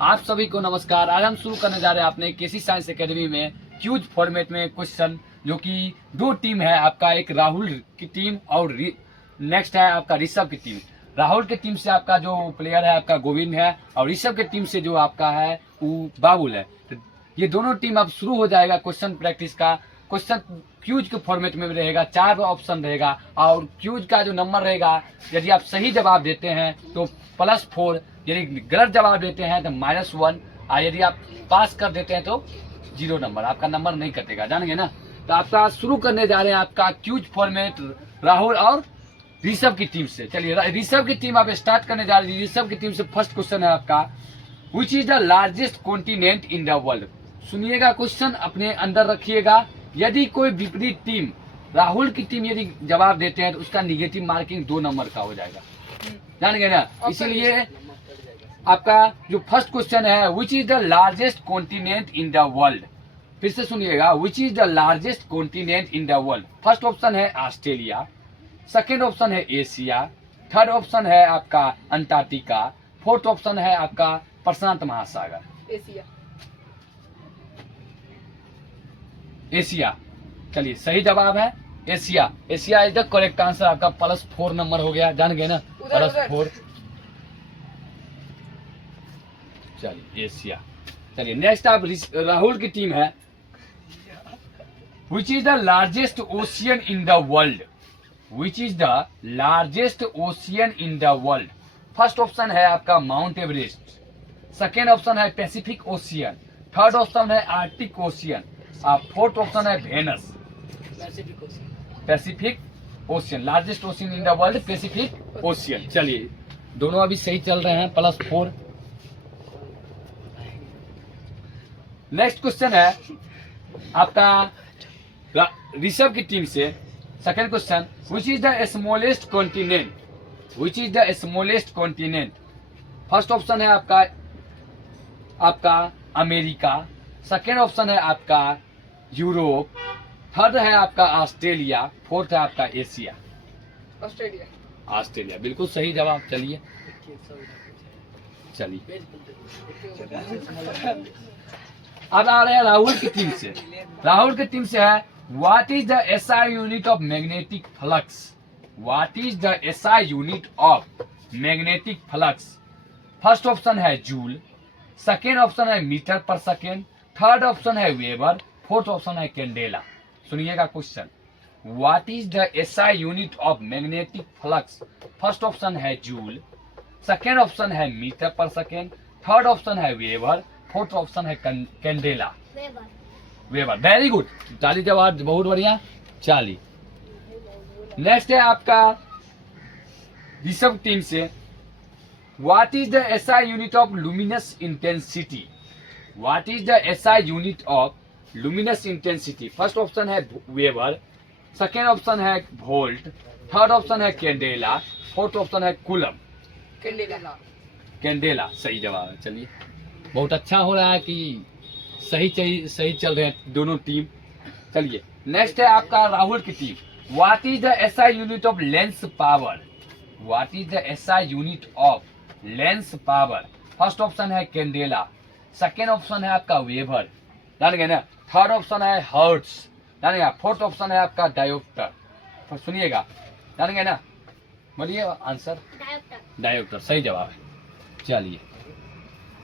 आप सभी को नमस्कार। आज हम शुरू करने जा रहे हैं अपने केसी साइंस एकेडमी में क्यूज फॉर्मेट में क्वेश्चन, जो कि दो टीम है आपका, एक राहुल की टीम और नेक्स्ट है आपका ऋषभ की टीम। राहुल की टीम से आपका जो प्लेयर है आपका गोविंद है, और ऋषभ की टीम से जो आपका है वो बाबुल है। तो ये दोनों टीम अब शुरू हो जाएगा क्वेश्चन प्रैक्टिस का। क्वेश्चन क्यूज के फॉर्मेट में रहेगा, 4 ऑप्शन रहेगा, और क्यूज का जो नंबर रहेगा, यदि आप सही जवाब देते हैं तो +4, यदि गलत जवाब देते हैं तो -1, और यदि आप पास कर देते हैं तो 0 नंबर, आपका नंबर नहीं कटेगा, जानेंगे ना। तो आपका शुरू करने जा रहे हैं आपका क्यूज फॉर्मेट राहुल और ऋषभ की टीम से। चलिए ऋषभ की टीम आप स्टार्ट करने जा रही है। ऋषभ की टीम से फर्स्ट क्वेश्चन है आपका, विच is the largest continent in the world. सुनिएगा क्वेश्चन, अपने अंदर रखिएगा। यदि कोई विपरीत टीम, राहुल की टीम यदि जवाब देते हैं तो उसका निगेटिव मार्किंग 2 नंबर का हो जाएगा, जानेंगे ना। इसीलिए आपका जो फर्स्ट क्वेश्चन है, which is the largest continent in the world. फिर से सुनिएगा, विच is the largest continent in the world. First option है ऑस्ट्रेलिया, सेकेंड ऑप्शन है एशिया, थर्ड ऑप्शन है आपका अंटार्कटिका, फोर्थ ऑप्शन है आपका प्रशांत महासागर। एशिया। चलिए सही जवाब है Asia. Asia is the correct answer. आपका +4 नंबर हो गया, जान गए ना, +4। चलिए एशिया। चलिए नेक्स्ट आप राहुल की टीम है, which is the largest ocean in the world. Which is the largest ocean in the world. First option है आपका माउंट एवरेस्ट, सेकेंड ऑप्शन है पैसिफिक ओशियन, थर्ड ऑप्शन है आर्कटिक ओशियन, और fourth option है Venus. Pacific Ocean, largest ocean in the world Pacific Ocean. चलिए दोनों अभी सही चल रहे हैं, +4। नेक्स्ट क्वेश्चन है आपका ऋषभ की टीम से, second question, which is the smallest continent. Which is the smallest continent. First option है आपका अमेरिका, सेकेंड ऑप्शन है आपका यूरोप, थर्ड है आपका ऑस्ट्रेलिया, फोर्थ है आपका एशिया। ऑस्ट्रेलिया बिल्कुल सही जवाब। चलिए अब आ रहे हैं राहुल की टीम से। राहुल की टीम से है, what is the SI unit of magnetic flux. What is the SI unit of magnetic flux. First option है जूल, सेकेंड ऑप्शन है मीटर पर सेकेंड, थर्ड ऑप्शन है वेबर, फोर्थ ऑप्शन है कैंडेला। सुनिएगा question, what is the SI unit of magnetic flux. First option है joule, second option है metre पर second, third option है वेबर, फोर्थ ऑप्शन है कैंडेला। Weber, very good. 40 जवाब, बहुत बढ़िया। 40। नेक्स्ट है आपका ऋषभ टीम से, what is the SI unit of luminous intensity. What is the SI unit of luminous intensity. First option है वेबर, सेकेंड ऑप्शन है वोल्ट, थर्ड ऑप्शन है कैंडेला, फोर्थ ऑप्शन है कूलम। कैंडेला सही जवाब है। चलिए बहुत अच्छा हो रहा है कि सही चल रहे हैं दोनों टीम। चलिए नेक्स्ट है आपका राहुल की team, what is the SI unit of lens power. What is the SI unit of lens power. First option है कैंडेला, सेकेंड ऑप्शन है आपका वेबर, जान गए ना, थर्ड ऑप्शन है हर्ट्ज, जान गए, फोर्थ ऑप्शन है आपका डायोप्टर। सुनिएगा, जान गए ना, बोलिए आंसर। डायोप्टर सही जवाब है। चलिए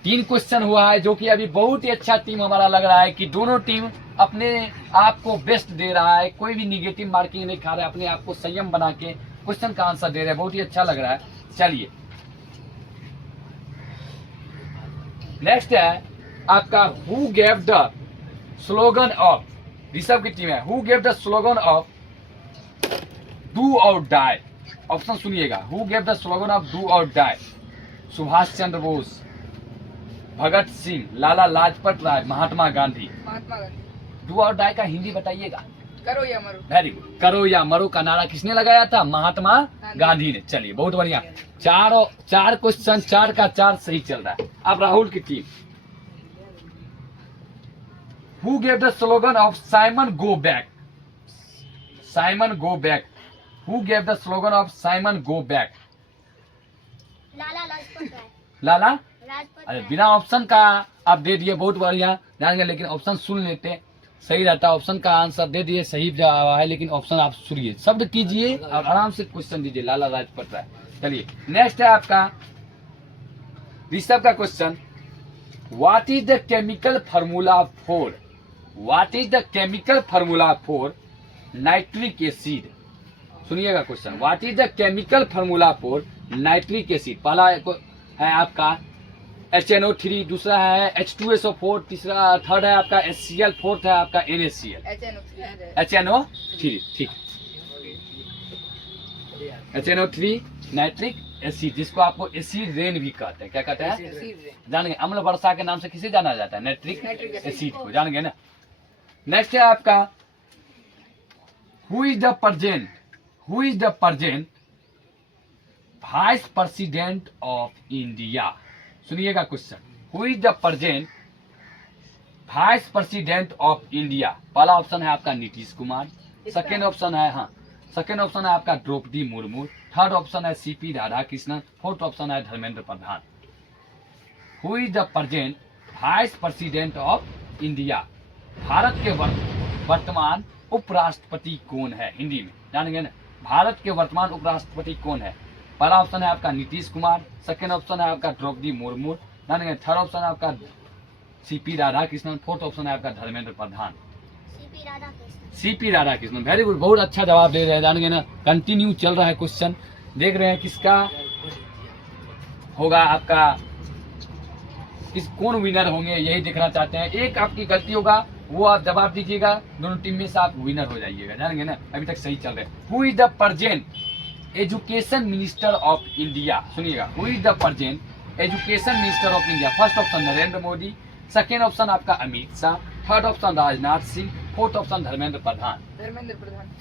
3 क्वेश्चन हुआ है, जो कि अभी बहुत ही अच्छा टीम हमारा लग रहा है कि दोनों टीम अपने आप को बेस्ट दे रहा है, कोई भी निगेटिव मार्किंग नहीं खा रहा है, अपने आप को संयम बना के क्वेश्चन का आंसर दे रहे हैं, बहुत ही अच्छा लग रहा है। चलिए नेक्स्ट है आपका, who gave the slogan of. Rishabh की टीम है, who gave the slogan of do or die. Option सुनिएगा, who gave the slogan of do or die. Subhash Chandra Bose, Bhagat Singh, Lala Lajpat Rai, Mahatma Gandhi. Do or die का हिंदी बताइएगा। करो या मरो। Very good. करो या मरो का नारा किसने लगाया था? महात्मा गांधी ने। चलिए बहुत बढ़िया। 4 क्वेश्चन, 4 का 4 सही चल रहा है। अब राहुल की team, who gave the slogan of Simon go back. Simon go back, who gave the slogan of Simon go back. Lala Lajpat Rai. Lala अरे बिना ऑप्शन का आप दे दिए, बहुत बढ़िया जानेंगे, लेकिन ऑप्शन सुन लेते सही रहता। ऑप्शन का आंसर दे दिए, सही जवाब है, लेकिन ऑप्शन आप सुनिए, शब्द कीजिए और आराम से क्वेश्चन दीजिए। लाला लाजपत राय। चलिए नेक्स्ट है आपका ऋषभ का question, what is the chemical formula for, what is the chemical formula for nitric acid. सुनिएगा question, what is the chemical formula for nitric acid. पहला है आपका HNO3, दूसरा है H2SO4, तीसरा थर्ड है आपका HCl, फोर्थ है आपका NaCl। HNO3 ठीक, HNO3 नाइट्रिक एसिड, जिसको आपको एसिड रेन भी कहते हैं। क्या कहते हैं जानेंगे, अम्ल वर्षा के नाम से किसे जाना जाता है, नाइट्रिक एसिड को, जानेंगे ना। नेक्स्ट है आपका, who is the present vice president of India. सुनिएगा question, who is the present vice president of India. पहला ऑप्शन है आपका नीतीश कुमार, सेकेंड ऑप्शन है आपका द्रौपदी मुर्मू, थर्ड ऑप्शन है CP राधाकृष्णन, फोर्थ ऑप्शन है Dharmendra Pradhan. Who is the present vice president of India. Bharat के वर्तमान उपराष्ट्रपति कौन है, हिंदी में जानेंगे ना। भारत के वर्तमान उपराष्ट्रपति कौन है। पहला ऑप्शन है आपका नीतीश कुमार, सेकेंड ऑप्शन है आपका द्रौपदी मुर्मू, जानेंगे थर्ड ऑप्शन है आपका CP राधाकृष्णन, फोर्थ ऑप्शन है आपका Dharmendra Pradhan. CP Radhakrishnan, very good, बहुत अच्छा जवाब दे रहे हैं, जानेंगे ना। कंटिन्यू चल रहा है क्वेश्चन, देख रहे हैं किसका होगा आपका, कौन विनर होंगे, यही देखना चाहते हैं। एक आपकी गलती होगा वो आप जवाब दीजिएगा, दोनों टीम में से आप विनर हो जाइएगा, जानेंगे ना। अभी तक सही चल रहे हैं। Who is the present education minister of India. सुनिएगा, who is the present education minister of India. First option Narendra Modi, second option आपका Amit Shah, third option Rajnath Singh, fourth option Dharmendra Pradhan.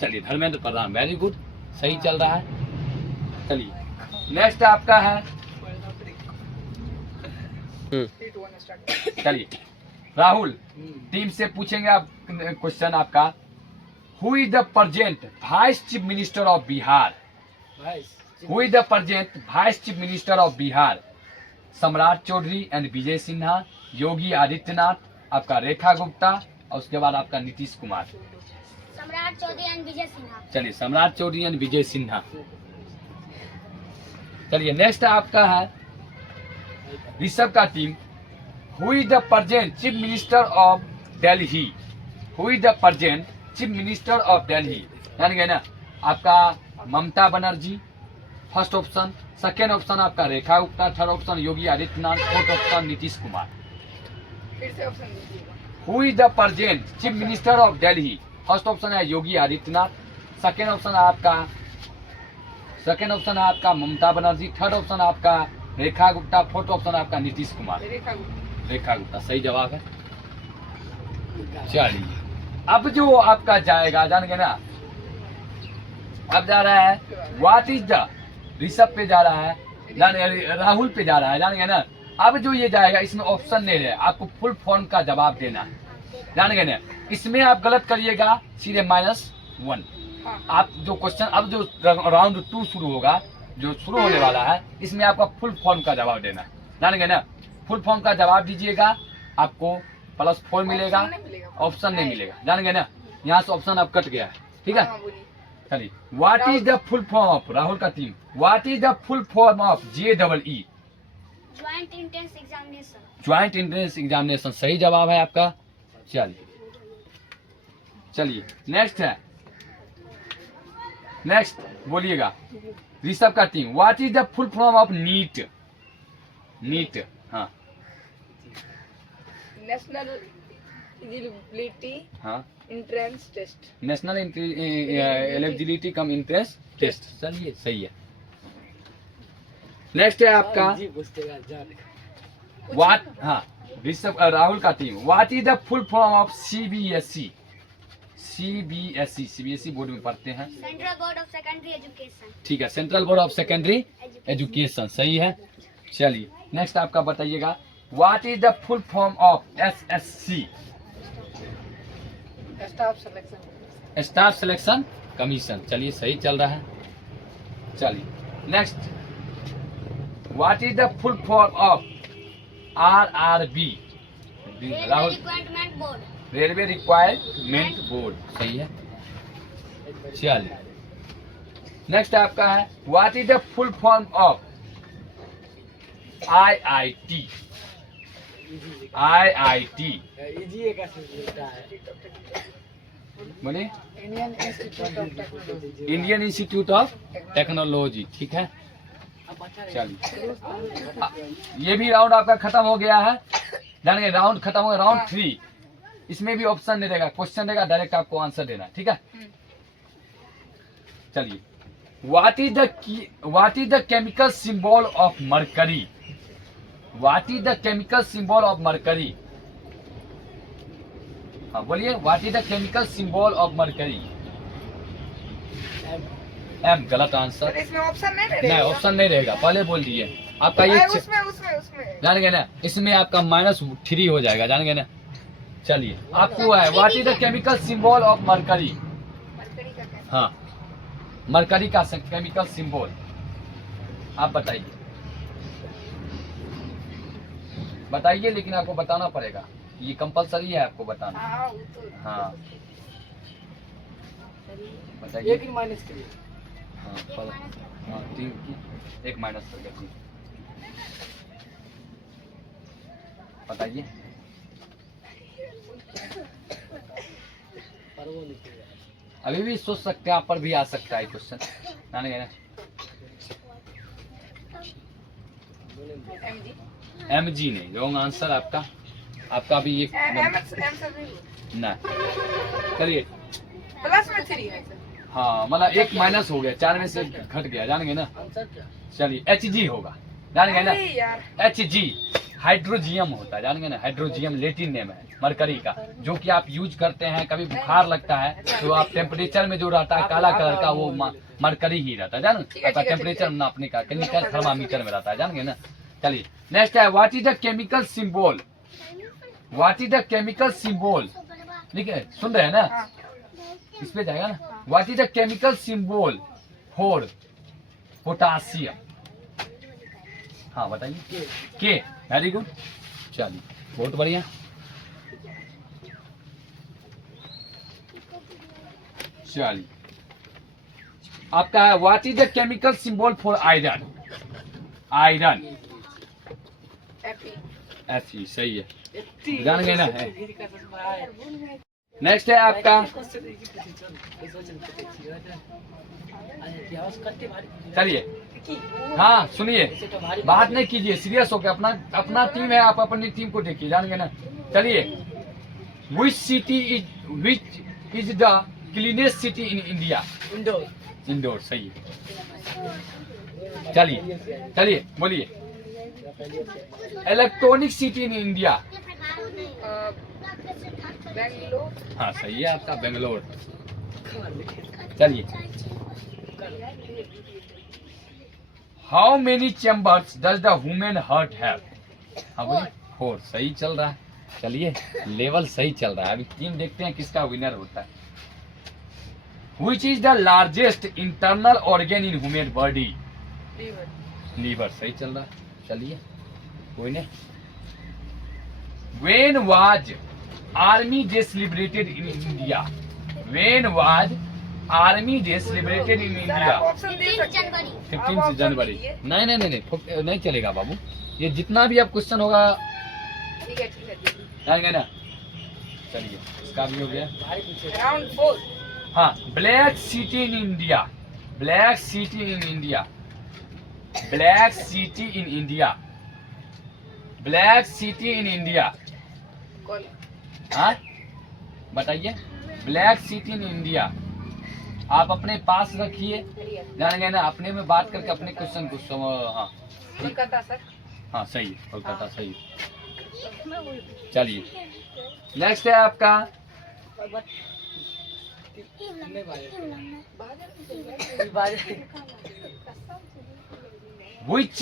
चलिए धर्मेंद्र प्रधान, वेरी गुड, सही चल रहा है। चलिए नेक्स्ट आपका है, चलिए राहुल टीम से पूछेंगे आप क्वेश्चन आपका, who is the present vice chief minister of Bihar. Who is the present vice chief minister of Bihar. सम्राट चौधरी एंड विजय सिन्हा, योगी आदित्यनाथ, आपका रेखा गुप्ता, और उसके बाद आपका नीतीश कुमार। सम्राट चौधरी एंड विजय सिन्हा। चलिए सम्राट चौधरी एंड विजय सिन्हा। चलिए नेक्स्ट आपका है ऋषभ का team, who is the present chief minister of Delhi. Who is the present chief minister of Delhi, जानेंगे ना। आपका Mamata Banerjee first option, second option आपका Rekha Gupta, third option Yogi Adityanath, fourth option Nitish Kumar. Who is the present chief minister of Delhi. First option है Yogi Adityanath, second option है आपका Mamata Banerjee, third option आपका Rekha Gupta, fourth option आपका नीतीश कुमार। रेखा गुप्ता सही जवाब है। चलिए अब जो आपका जाएगा, जानेंगे ना, अब जा रहा है व्हाट इज द, ऋषभ पे जा रहा है, राहुल पे जा रहा है, जानेंगे ना। अब जो ये जाएगा इसमें ऑप्शन नहीं है, आपको फुल फॉर्म का जवाब देना है, जानेंगे ना। इसमें आप गलत करिएगा सीधे -1। आप जो क्वेश्चन अब जो राउंड 2 शुरू होगा, जो शुरू होने वाला है, इसमें आपका फुल फॉर्म का जवाब देना, जानेंगे ना। फुल फॉर्म का जवाब दीजिएगा, आपको +4 मिलेगा, ऑप्शन नहीं मिलेगा, जानेंगे ना। यहाँ से ऑप्शन अब कट गया है, ठीक है। चलिए what is the full form of, Rahul का team, what is the full form of JEE। Joint entrance examination. Joint entrance examination सही जवाब है आपका। चलिए नेक्स्ट है, नेक्स्ट बोलिएगा ऋषभ का team, what is the full form of NEET. NEET, हाँ, नेशनल एलिजिबिलिटी हाँ, entrance test. National eligibility cum entrance test, चलिए सही है। नेक्स्ट है आपका व्हाट, हाँ ऋषभ राहुल का team, what is the full form of CBSE। CBSE board में पढ़ते हैं, central board of secondary education. ठीक है, central board of secondary education सही है। चलिए नेक्स्ट आपका बताइएगा, what is the full form of SSC। Staff selection commission, चलिए सही चल रहा है। चलिए next, what is the full form of RRB railway Rahul requirement board. Railway requirement board सही है। चलिए नेक्स्ट आपका है what is the full form of IIT। IIT बोलिए Indian Institute of Technology. Indian institute of technology ठीक है। चलिए ये भी राउंड आपका खत्म हो गया है। जानिए राउंड खत्म हो गया। राउंड 3 इसमें भी ऑप्शन नहीं रहेगा, क्वेश्चन रहेगा, डायरेक्ट आपको आंसर देना है ठीक है। चलिए what is the chemical symbol of mercury. What is the chemical symbol of mercury. हाँ बोलिए what is the chemical symbol of mercury. M गलत आंसर। इसमें ऑप्शन नहीं नहीं रहेगा। ऑप्शन नहीं रहेगा, पहले बोल दिए आपका ये उसमें जान गए ना, इसमें आपका -3 हो जाएगा जान गए ना। चलिए आपको है what is the chemical symbol of mercury. Mercury का क्या? हाँ मरकरी का केमिकल सिंबल आप बताइए बताइए, लेकिन आपको बताना पड़ेगा, ये कंपलसरी है आपको बताना। हाँ वो तो हाँ बताइए। एक ही माइनस करिए। हाँ हाँ 3 की 1 माइनस करके 3 बताइए। अभी भी सोच सकते हैं, आप पर भी आ सकता है क्वेश्चन। ना नहीं MG MG नहीं, रॉन्ग आंसर आपका। आपका भी ये ना करिए। प्लस में 3 है सर। हाँ मतलब 1 माइनस हो गया, 4 में से घट गया जानेंगे ना। आंसर क्या? चलिए HG होगा जानेंगे ना। अरे यार HG हाइड्रोजियम होता है जानेंगे ना। हाइड्रोजियम लेटिन नेम है मरकरी का, जो कि आप यूज करते हैं कभी बुखार लगता है तो आप टेम्परेचर में जो रहता है काला कलर का वो मरकरी ही रहता है जान। आपका टेम्परेचर नापने का केमिकल थर्मामीटर में रहता है जानेंगे ना। चलिए नेक्स्ट है what is the chemical symbol. What is the chemical symbol ठीक है, सुन रहे हैं ना, हाँ। इस पे जाएगा ना। What is the chemical symbol for potassium. हाँ बताइए। के वेरी गुड। चलिए बहुत बढ़िया। चलिए आपका है what is the chemical symbol for iron. Iron Fe सही है जान गए ना है। नेक्स्ट है आपका चलिए हाँ सुनिए, बात नहीं कीजिए, सीरियस होकर अपना टीम है, आप अपनी टीम को देखिए जान गए ना। चलिए विच is the cleanest city in India. Indoor. Indore सही है। चलिए बोलिए electronic city in India. Bangalore. हाँ सही है आपका बेंगलोर। चलिए how many chambers does the human heart have. हाँ बोलिए 4 सही चल रहा है। चलिए लेवल सही चल रहा है। अभी टीम देखते हैं किसका विनर होता है। Which is the largest internal organ in human body? Liver सही चल रहा है। चलिए कोई नहीं। When was Army Day celebrated in India? When was Army Day celebrated in India? Option दे 15 सकते हैं। जनवरी। 15 जनवरी। नहीं चलेगा बाबू, ये जितना भी आप क्वेश्चन होगा ठीक है जाएंगे ना। चलिए इसका भी हो गया। राउंड 4। हाँ black city in India. Black city in India. Black city in India. Black city in India. कौन? हाँ बताइए ब्लैक सिटी इन इंडिया। आप अपने पास रखिए जानेंगे ना, अपने में बात करके अपने क्वेश्चन को हाँ कोलकाता सर। हाँ सही है कोलकाता सही है। चलिए नेक्स्ट है आपका Which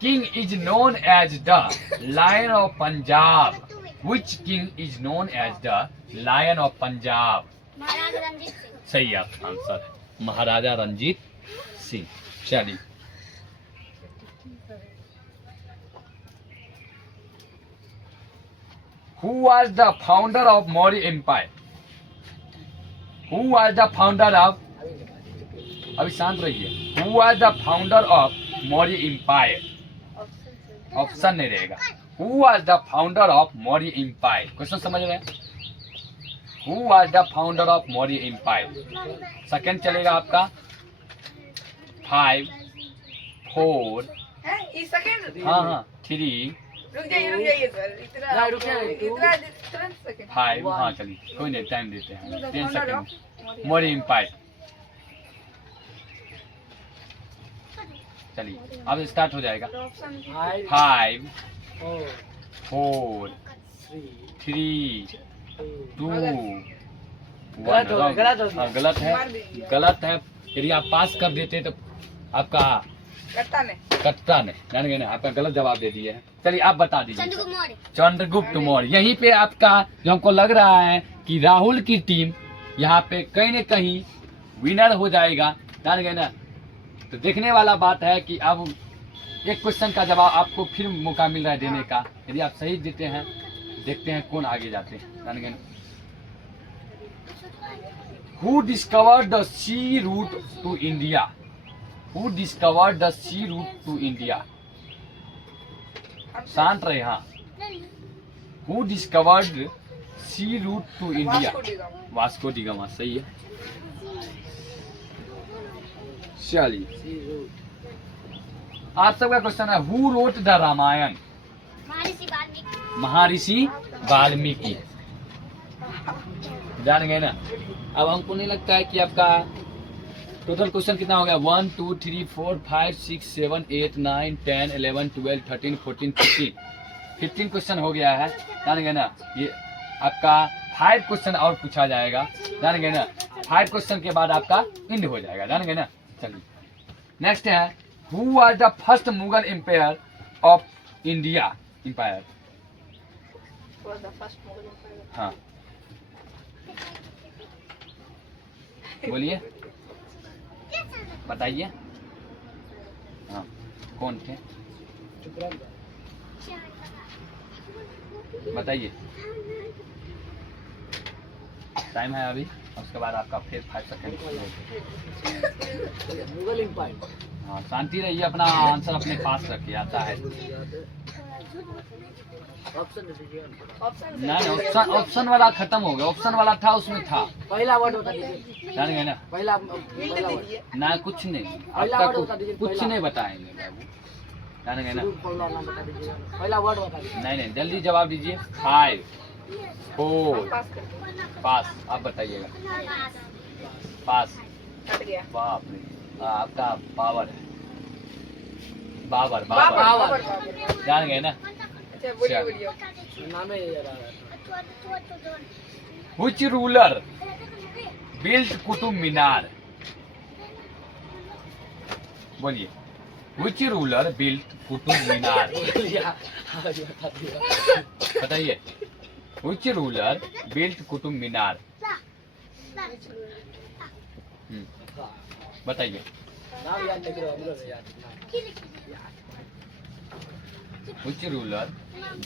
king is known as the Lion of Punjab? Which king is known as the Lion of Punjab? महाराजा रंजीत सिंह। सही आपका आंसर है महाराजा रंजीत सिंह। चलिए Who was the founder of Maurya Empire? Who was the founder of? अभी शांत रहिए. Who was the founder of Maurya Empire? Option नहीं रहेगा. Who was the founder of Maurya Empire? Question समझ रहे हैं? Who was the founder of Maurya Empire? Second चलेगा आपका 5 4 हैं? ये सेकंड? हाँ हाँ 3 रुक जाइए सर. इतना सेकंड. 5 हाँ चलिए कोई नहीं टाइम देते हैं 10 सेकंड. Maurya Empire. चलिए अब स्टार्ट हो जाएगा. 5 4 3 2 1. गलत है. गलत है. यदि आप पास कर देते तो आपका कट्टा नहीं जान गए ना. आपका गलत जवाब दे दिए हैं. चलिए आप बता दीजिए. चंद्रगुप्त मौर्य. चंद्रगुप्त मौर्य. यहीं पे आपका जो हमको लग रहा है कि राहुल की टीम यहाँ पे कहीं न कहीं विनर हो जाएगा. जान गए ना. तो देखने वाला बात है कि अब एक क्वेश्चन का जवाब आपको फिर मौका मिल रहा है देने का. यदि आप सही देते हैं देखते हैं कौन आगे जाते हैं. जान गए ना. Who discovered the sea route to India? Who discovered the sea route to India? शांत रहे. हाँ. Who discovered sea route to India? Vasco D gamma. सही है. चलिए आप सबका क्वेश्चन है Who wrote the रामायण? महर्षि वाल्मीकि. महर्षि वाल्मीकि. जान गए ना. अब हमको नहीं लगता है कि आपका टोटल क्वेश्चन कितना हो गया. 1 2 3 4 5 6 7 8 9 10 11 12 13 14 15 क्वेश्चन हो गया है. जान गए ना. ये आपका 5 क्वेश्चन और पूछा जाएगा. जान गए ना. 5 क्वेश्चन के बाद आपका इंड हो जाएगा. जान गए ना. चलिए नेक्स्ट है Who was the first Mughal empire of India? Empire. हाँ बोलिए बताइए. हाँ कौन थे बताइए. टाइम है अभी. उसके बाद आपका फिर 5 सेकंड. मुगल एम्पायर. हाँ शांति रहिए. अपना आंसर अपने पास रखिए. आता है ऑप्शन दीजिए. नहीं. ऑप्शन वाला खत्म हो गया. ऑप्शन वाला था उसमें था. पहला वर्ड बता दीजिए. जान गए ना. पहला वर्ड. ना कुछ नहीं. पहला आपका वर्ड बता दीजिए. कुछ नहीं बताएंगे बाबू. जान गए ना. पहला नाम बता दीजिए. पहला वर्ड बता दीजिए. नहीं जल्दी जवाब दीजिए. 5 4 पास. आप बताइएगा. पास. बाप रे. आपका पावर है. बाबर. जान गए ना. नाम है यार. Which ruler built Qutub Minar? बोलिए. Which ruler built Qutub Minar? बताइए. Which ruler built Qutub Minar? बताइए. नाम याद नहीं करो. हम लोग याद. Which ruler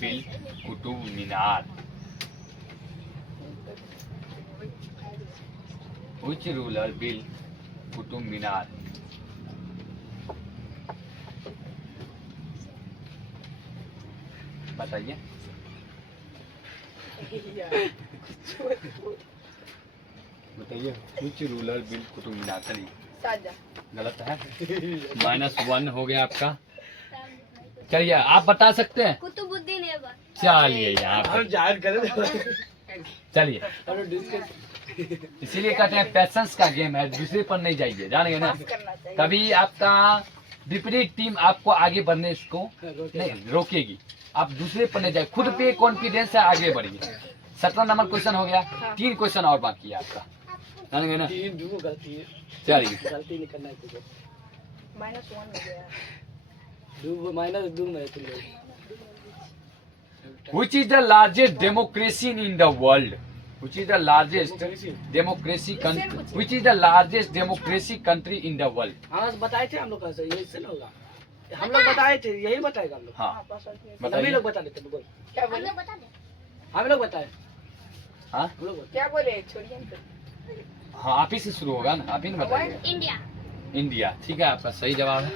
built Qutub Minar? Which ruler built Qutub Minar? बताइए. बताइए. Which ruler built Qutub Minar? चलिए गलत है. -1 हो गया आपका. चलिए आप बता सकते हैं. कुतुबुद्दीन ऐबक. चलिए यहाँ पे. जाहिर करें. चलिए इसीलिए कहते हैं पैसेंस का गेम है. दूसरे पर नहीं जाइए. जानेंगे ना. कभी आपका विपरीत टीम आपको आगे बढ़ने को नहीं रोकेगी. आप दूसरे पर नहीं जाए. खुद पे कॉन्फिडेंस है. आगे बढ़िए. 17 नंबर क्वेश्चन हो गया. 3 क्वेश्चन और बाकी है आपका. जानेंगे ना. गलती है. चलिए गलती नहीं करना है तुझे. -1 हो गया. -2 में तुम लोग. Which is the largest democracy in the world? Which is the largest democracy country? Which is the largest democracy country in the world? हाँ बताए थे हम लोग. कैसे ये इससे ना होगा. हम लोग बताए थे. यही बताएगा हम लोग. हाँ सभी बताइए. लोग बता देते. बोल. क्या हम बोले? लोग बता दे. हम लोग बताए हाँ हम लोग बताए क्या बोले छोड़िए इनको। हाँ, आप ही से शुरू होगा ना, आप ही ने बताइए। इंडिया। इंडिया, ठीक है, आपका सही जवाब है।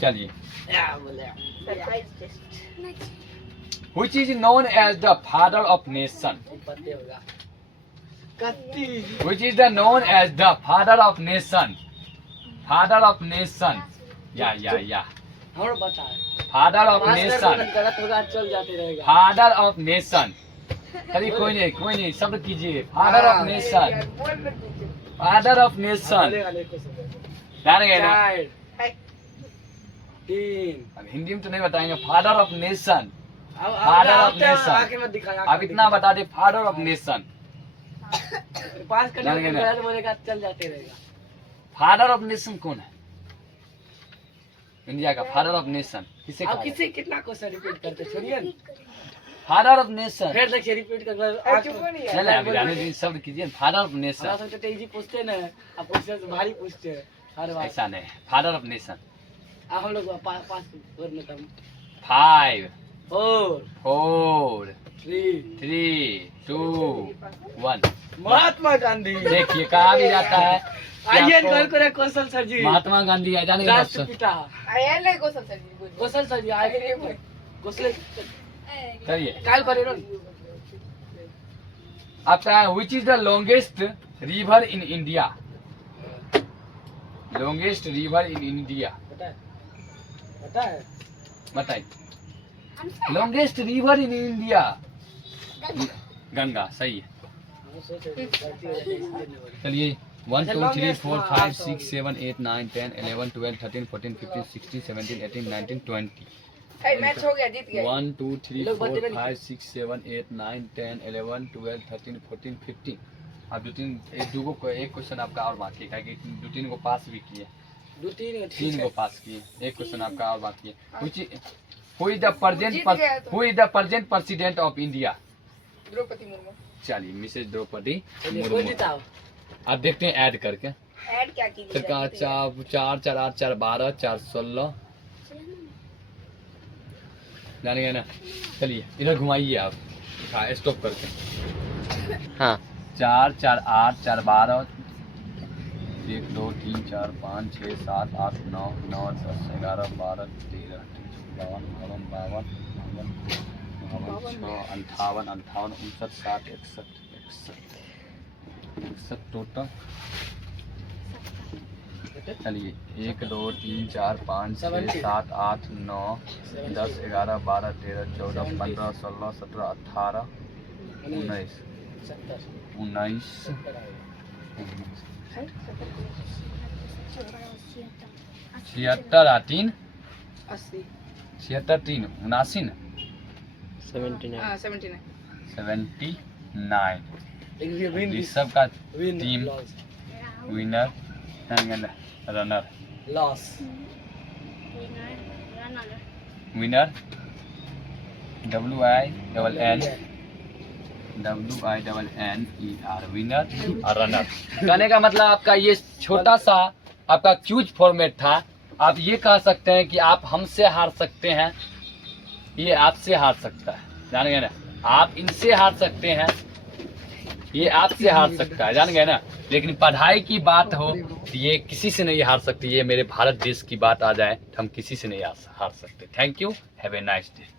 चलिए, क्या बोले surprise test. which is known as the father of nation? पते होगा कत्ती Which is the known as the father of nation? Father of nation. या हम लोग बताए father of पास कर दो, nation. गलत होगा चल जाते रहेगा Father of nation. चलिए कोई नहीं शब्द कीजिए। Father of nation. यार बोल रहे थे। Father of nation. जान गए ना? चार हाय। 3 अब हिंदी में तो नहीं बताएंगे। Father of nation. अब Father of nation. आके मत दिखाया आप इतना बता दे, Father of nation. पास करने जान में गए ना? गलत बोलेगा चल जाते रहेगा Father of nation कौन है? इंडिया का Father of nation किसे आप कहा जाता किसे कितना क्वेश्चन रिपीट करते छोड़िए ना। है? Father of nation. फिर देखिए रिपीट कर अरे चुप हो नहीं नहीं यार। नहीं, अभी जाने दीजिए, शब्द कीजिए। Father of nation. हमारा सबसे तेजी पूछते ना आप पूछते तो भारी पूछते हैं हर बार ऐसा नहीं, Father of nation. अब हम लोग पास और में तब 5 4 4 3 3 2 1। महात्मा गांधी देखिए कहा भी जाता है कि आइए आपको कॉल करे कौशल सर जी महात्मा गांधी है, जाने राष्ट्रपिता आया नहीं को सब सही बोल। कौशल सर जी आए कौशल करिए। काल करे ना आपका विच is the longest river in India? Longest river in India पता है बताइए। Longest river in India Ganga, सही है। हम सोचे गलती हो जाती है इसलिए नहीं बोले। चलिए 1 2 3 4 5 हाँ, 6 7 8 9 10 11 12 13 14 15 16 17 18 19 20। हाय मैच हो गया जीत गए। 1 2 3 लोग 4 बतेगा नहीं। 5 6 7 8 9 10 11 12 13 14 15। आप दो तीन एक दो को एक क्वेश्चन आपका और बाकी है, कि दो तीन को पास भी किए, 2 3 तीन को पास किए, एक क्वेश्चन आपका और बाकी है। हु इज द जीत गया तो। Who is the present president of India? Draupadi Murmu. चलिए, मिसेज द्रौपदी कोई मुर्मू। जीता आप देखते हैं ऐड करके। ऐड क्या कीजिए? सरकार 4 4 8 4 12 4 16 जाने गए ना। चलिए इधर घुमाइए आप, हाँ स्टॉप करके। हाँ 4 4 8 4 12 1 2 3 4 5 6 7 8 9 9 10 11 12 13 14 15 58 59 60 61 टोटल। चलिए 1 2 3 4 5 6 7 8 9 10 11 12 13 14 15 16 17 18 19 19 76 3 80 76 3 79 ना 79 हां 79 79। लेकिन विन ऋषभ का win team loss winner runner loss winner WINNER winner और रनर। कहने का मतलब आपका ये छोटा सा आपका क्यूज फॉर्मेट था। आप ये कह सकते हैं कि आप हमसे हार सकते हैं, ये आपसे हार सकता है, जान गए ना। आप इनसे हार सकते हैं, ये आपसे हार सकता है, जान गए ना। लेकिन पढ़ाई की बात हो तो ये किसी से नहीं हार सकती। ये मेरे भारत देश की बात आ जाए तो हम किसी से नहीं हार सकते। Thank you, have a nice day.